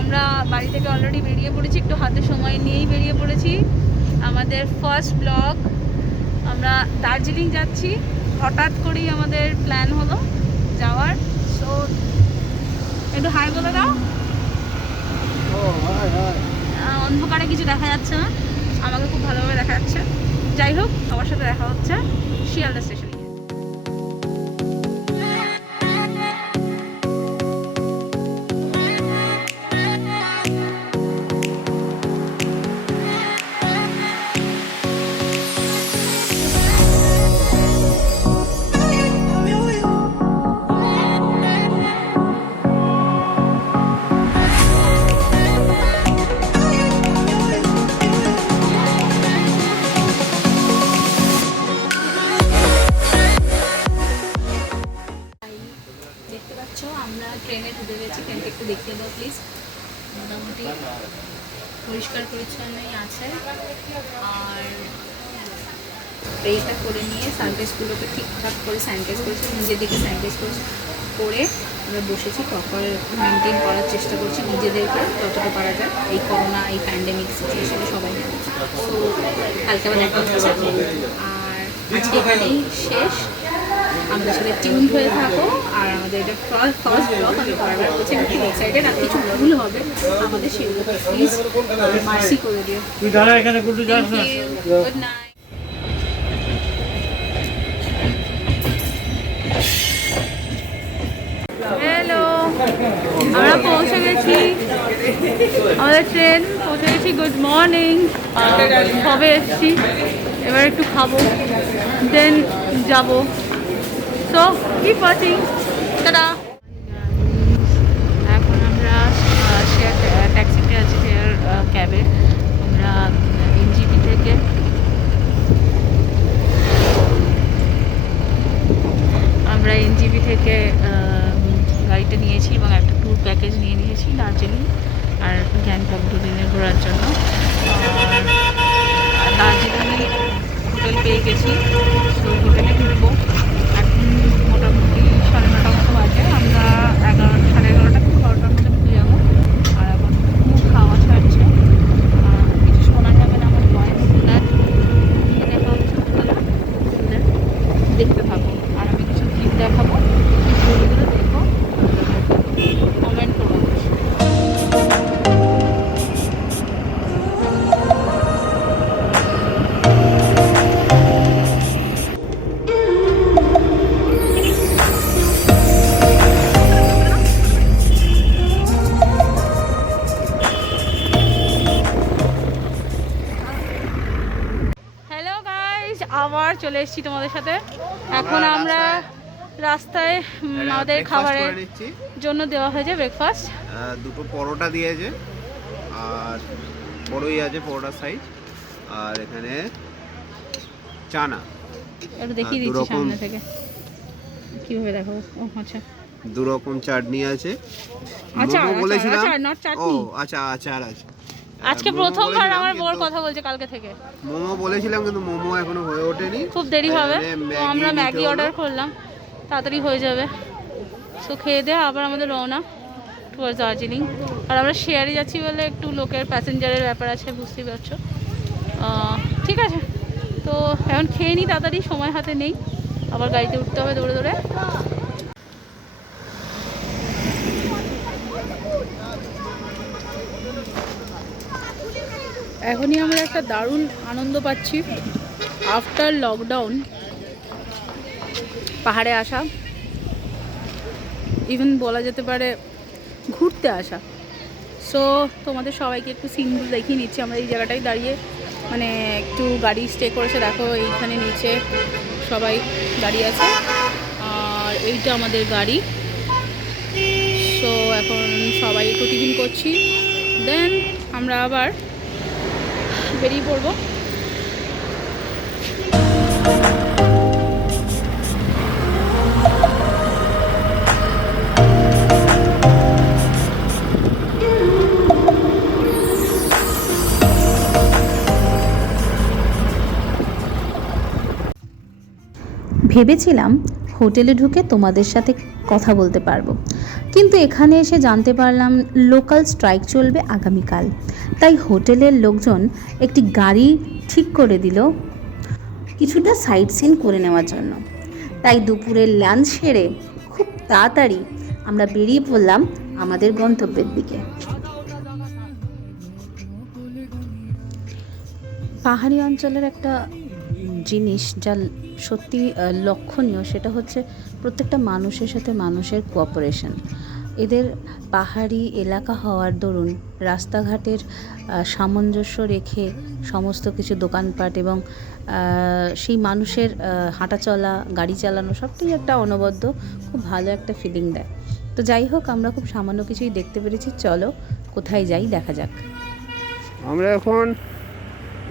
আমরা বাড়ি থেকে অলরেডি বেরিয়ে পড়েছি, একটু হাতে সময় নিয়েই বেরিয়ে পড়েছি। আমাদের ফার্স্ট ব্লগ, আমরা দার্জিলিং যাচ্ছি। হঠাৎ করেই আমাদের প্ল্যান হলো যাওয়ার। সো একটু হাই বলে দাও। অন্ধকারে কিছু দেখা যাচ্ছে না, আমাকে খুব ভালোভাবে দেখা যাচ্ছে। যাই হোক, সবার সাথে দেখা হচ্ছে শিয়ালদা স্টেশনে। আমরা ট্রেনে ঢুকে গেছি। ট্রেনটা একটু দেখতে দাও প্লিজ। মোটামুটি পরিষ্কার পরিচ্ছন্নই আছে। আর এইটা করে নিয়ে সার্ভিসগুলোকে ঠিকঠাক করে স্যানিটাইজ করেছি, নিজের দিকে স্যানিটাইজ করে আমরা বসেছি। প্রপার মেনটেন করার চেষ্টা করছি নিজেদেরকে যতটা পারা যায়। এই করোনা, এই প্যান্ডেমিক সিচুয়েশনে সবাই জানে। সো কালকে আবার দেখা হচ্ছে। আর আজকে এখানেই শেষ। আমাদের সাথে টিউন হয়ে থাকো। আর আমাদের এটা ফার্স্ট ব্লগ, আমি বারবার বলছি আমি খুব এক্সাইটেড। আর কিছু ভুল হবে আমাদের সেগুলো প্লিজ মার্সি করে দিও। Good night. হ্যালো, আমরা পৌঁছে গেছি, আমাদের ট্রেন পৌঁছে গেছি। Good morning. কবে এসছি, এবার একটু খাবো, দেন যাবো। So keep watching. টাটা। এখন আমরা শেয়ার ট্যাক্সিতে আছি, শেয়ার ক্যাবে। আমরা এনজিপি থেকে গাড়িটা নিয়েছি এবং একটা ট্যুর প্যাকেজ নিয়ে নিয়েছি দার্জিলিং আর গ্যাংটক দুদিনে ঘোরার জন্য। আর দার্জিলিংয়ে হোটেল পেয়ে গেছি, তো হোটেলে ঢুকবো। এখন মোটামুটি 9:30 মতো বাজে। আমরা 11:30 কি 12টার মধ্যে ঢুকে যাবো। আর এখন খুব খাওয়া ছাড়ছে, কিছু শোনা যাবে না আমার ভয়েস। দেখা হচ্ছে হোটেলে, দেখতে থাকো। আর আমি কিছু ক্লিপ দেখাবো, ভিডিওগুলো দেখো, কমেন্ট করবো। আবার চলে এসেছি তোমাদের সাথে। এখন আমরা রাস্তায় আমাদের খাবারের জন্য দেওয়া হয়েছে ব্রেকফাস্ট। দুটো পরোটা দিয়েছে আর বড়ই আছে পরোটার সাইজ। আর এখানে চানা একটু দেখিয়ে দিচ্ছি সামনে থেকে কিভাবে দেখো। ও আচ্ছা, দু রকম চাটনি আছে। আচার, বলেছিলাম আচার নট চাটনি। ও আচ্ছা, আচার আছে। আজকে প্রথমবার আমার বর কথা বলছে কালকে থেকে। মোমো বলেছিলাম কিন্তু মোমো এখনো হয়ে ওঠেনি, খুব দেরি হবে। তো আমরা ম্যাগি অর্ডার করলাম, তাড়াতাড়ি হয়ে যাবে। সো খেয়ে দিয়ে আবার আমাদের রওনা টুয়ার্ডস দার্জিলিং। আর আমরা শেয়ারে যাচ্ছি বলে একটু লোকের প্যাসেঞ্জারের ব্যাপার আছে, বুঝতেই পারছো। ঠিক আছে, তো এখন খেয়ে নিই তাড়াতাড়ি, সময় হাতে নেই, আবার গাড়িতে উঠতে হবে দৌড়ে দৌড়ে। এখনই আমরা একটা দারুণ আনন্দ পাচ্ছি আফটার লকডাউন। পাহাড়ে আসা, ইভেন বলা যেতে পারে ঘুরতে আসা। সো তোমাদের সবাইকে একটু সিনগুলো দেখিয়ে নিচ্ছি। আমরা এই জায়গাটায় দাঁড়িয়ে মানে একটু গাড়ি স্টে করেছে, দেখো এইখানে নিচে সবাই দাঁড়িয়ে আছে। আর এইটা আমাদের গাড়ি। সো এখন সবাই একটু টিফিন করছি, দেন আমরা আবার বেরিয়ে পড়বো। ভেবেছিলাম হোটেলে ঢুকে তোমাদের সাথে কথা বলতে পারবো। কিন্তু এখানে এসে জানতে পারলাম লোকাল স্ট্রাইক চলবে আগামীকাল, তাই হোটেলের লোকজন একটি গাড়ি ঠিক করে দিল কিছুটা সাইট সিন করে নেওয়ার জন্য। তাই দুপুরের লাঞ্চ সেরে খুব তাড়াতাড়ি আমরা বেরিয়ে পড়লাম আমাদের গন্তব্যের দিকে। পাহাড়ি অঞ্চলের একটা জিনিস যা সত্যি লক্ষণীয়, সেটা হচ্ছে প্রত্যেকটা মানুষের সাথে মানুষের কোঅপারেশন। এদের পাহাড়ি এলাকা হওয়ার দরুন রাস্তাঘাটের সামঞ্জস্য রেখে সমস্ত কিছু দোকানপাট এবং সেই মানুষের হাঁটা চলা, গাড়ি চালানো সবটাই একটা অনবদ্য, খুব ভালো একটা ফিলিং দেয়। তো যাই হোক, আমরা খুব সামান্য কিছুই দেখতে পেরেছি। চলো কোথায় যাই দেখা যাক। আমরা এখন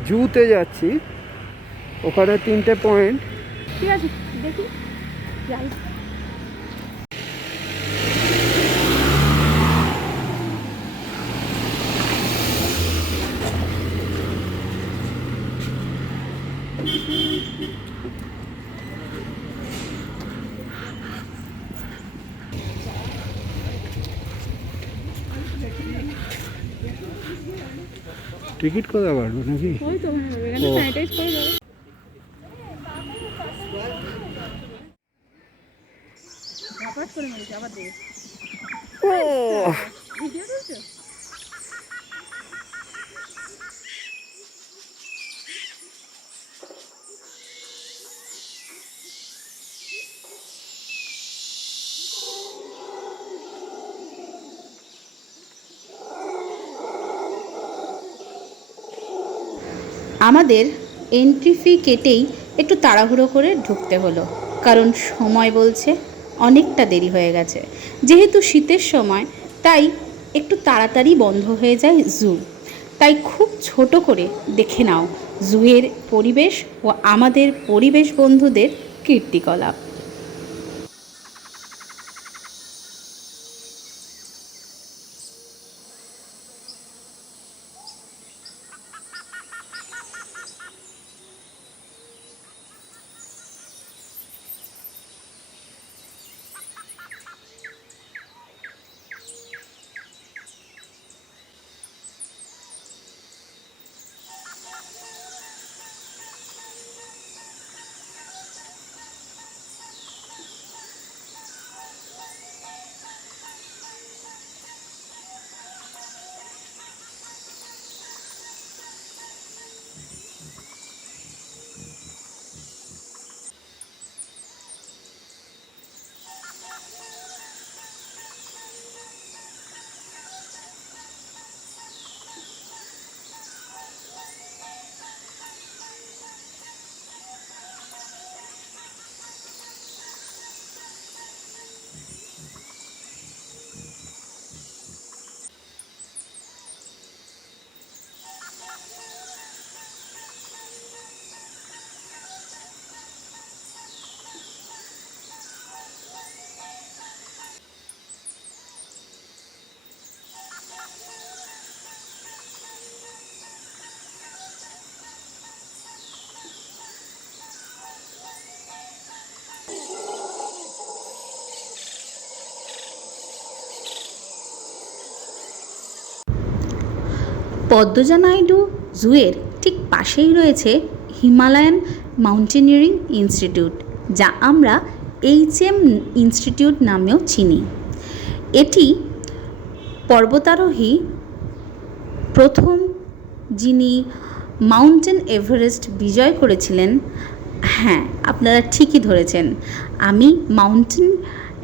জুতে যাচ্ছি, ওখানে 3টে পয়েন্ট। ঠিক আছে, দেখি যাই। টিকিট কোথা কাটবো নাকি? ওই তো এখানে স্যানিটাইজ করে দেবে। ঝাপাট করে মেরেছে, আবার দেবে। ভিডিও তুলছো? আমাদের এন্ট্রি ফি কেটেই একটু তাড়াহুড়ো করে ঢুকতে হলো, কারণ সময় বলছে অনেকটা দেরি হয়ে গেছে। যেহেতু শীতের সময়, তাই একটু তাড়াতাড়ি বন্ধ হয়ে যায় জু। তাই খুব ছোট করে দেখে নাও জুয়ের পরিবেশ ও আমাদের পরিবেশ বন্ধুদের কীর্তিকলাপ। পদ্মজা নাইডু জুয়ের ঠিক পাশেই রয়েছে হিমালয়ান মাউন্টেনিয়ারিং ইনস্টিটিউট, যা আমরা HM ইনস্টিটিউট নামেও চিনি। এটি পর্বতারোহী প্রথম যিনি মাউন্টেন এভারেস্ট বিজয় করেছিলেন, হ্যাঁ আপনারা ঠিকই ধরেছেন, আমি মাউন্টেন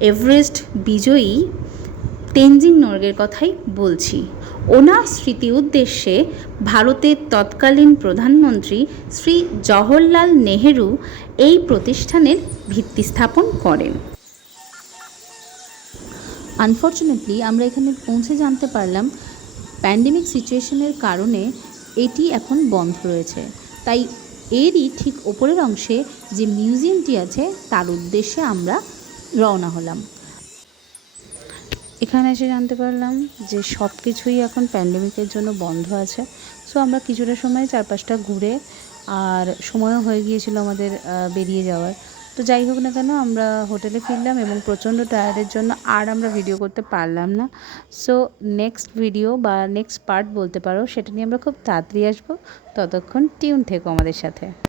এভারেস্ট বিজয়ী তেনজিং নরগের কথাই বলছি। ওনার স্মৃতি উদ্দেশ্যে ভারতের তৎকালীন প্রধানমন্ত্রী শ্রী জওহরলাল নেহেরু এই প্রতিষ্ঠানের ভিত্তি স্থাপন করেন। আনফর্চুনেটলি আমরা এখানে পৌঁছে জানতে পারলাম প্যান্ডেমিক সিচুয়েশনের কারণে এটি এখন বন্ধ রয়েছে। তাই এরই ঠিক ওপরের অংশে যে মিউজিয়ামটি আছে তার উদ্দেশ্যে আমরা রওনা হলাম। এখানে এসে জানতে পারলাম যে সব কিছুই এখন প্যান্ডেমিকের জন্য বন্ধ আছে। সো আমরা কিছুটা সময় চারপাশটা ঘুরে, আর সময়ও হয়ে গিয়েছিল আমাদের বেরিয়ে যাওয়ার, তো তো যাই হোক না কেন, আমরা হোটেলে ফিরলাম এবং প্রচণ্ড টায়ার্ডের জন্য আর আমরা ভিডিও করতে পারলাম না। সো নেক্সট ভিডিও বা নেক্সট পার্ট বলতে পারো, সেটা নিয়ে আমরা খুব তাড়াতাড়ি আসবো। ততক্ষণ টিউন থেকো আমাদের সাথে।